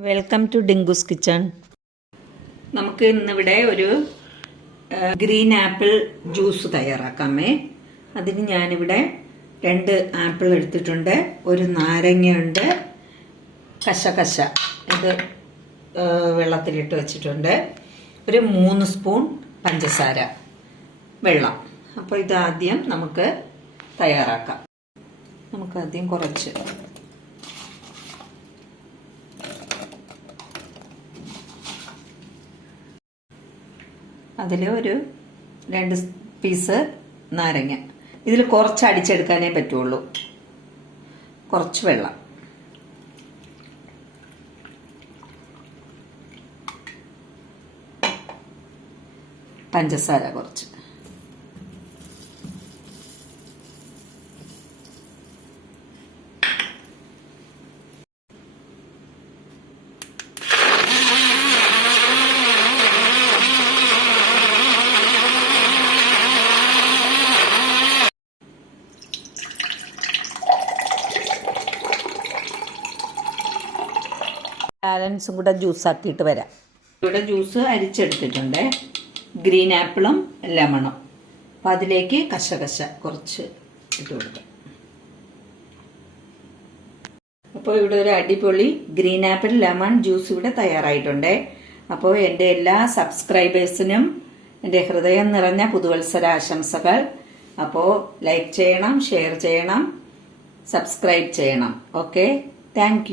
Welcome to ഡിങ്കുസ് kitchen നമുക്ക് ഇന്നിവിടെ ഒരു ഗ്രീൻ ആപ്പിൾ ജ്യൂസ് തയ്യാറാക്കാമേ. അതിന് ഞാനിവിടെ രണ്ട് ആപ്പിൾ എടുത്തിട്ടുണ്ട്. ഒരു നാരങ്ങയുണ്ട്. കശകശ ഇത് വെള്ളത്തിലിട്ട് വെച്ചിട്ടുണ്ട്. ഒരു മൂന്ന് സ്പൂൺ പഞ്ചസാര വെള്ളം. അപ്പോൾ ഇതാദ്യം നമുക്ക് തയ്യാറാക്കാം. നമുക്കാദ്യം കുറച്ച് അതിൽ ഒരു രണ്ട് പീസ് നാരങ്ങ. ഇതിൽ കുറച്ച് അടിച്ചെടുക്കാനേ പറ്റുള്ളൂ. കുറച്ച് വെള്ളം. പഞ്ചസാര കുറച്ച്. ബാലൻസും കൂടെ ജ്യൂസ് ആക്കിയിട്ട് വരാം. ഇവിടെ ജ്യൂസ് അരിച്ചെടുത്തിട്ടുണ്ട്. ഗ്രീൻ ആപ്പിളും ലെമണും അപ്പം അതിലേക്ക് കശകശ കുറച്ച് ഇട്ട് കൊടുക്കാം. അപ്പോൾ ഇവിടെ ഒരു അടിപൊളി ഗ്രീൻ ആപ്പിൾ ലെമൺ ജ്യൂസ് ഇവിടെ തയ്യാറായിട്ടുണ്ട്. അപ്പോൾ എന്റെ എല്ലാ സബ്സ്ക്രൈബേഴ്സിനും എന്റെ ഹൃദയം നിറഞ്ഞ പുതുവത്സര ആശംസകൾ അപ്പോൾ ലൈക്ക് ചെയ്യണം ഷെയർ ചെയ്യണം സബ്സ്ക്രൈബ് ചെയ്യണം. Okay thank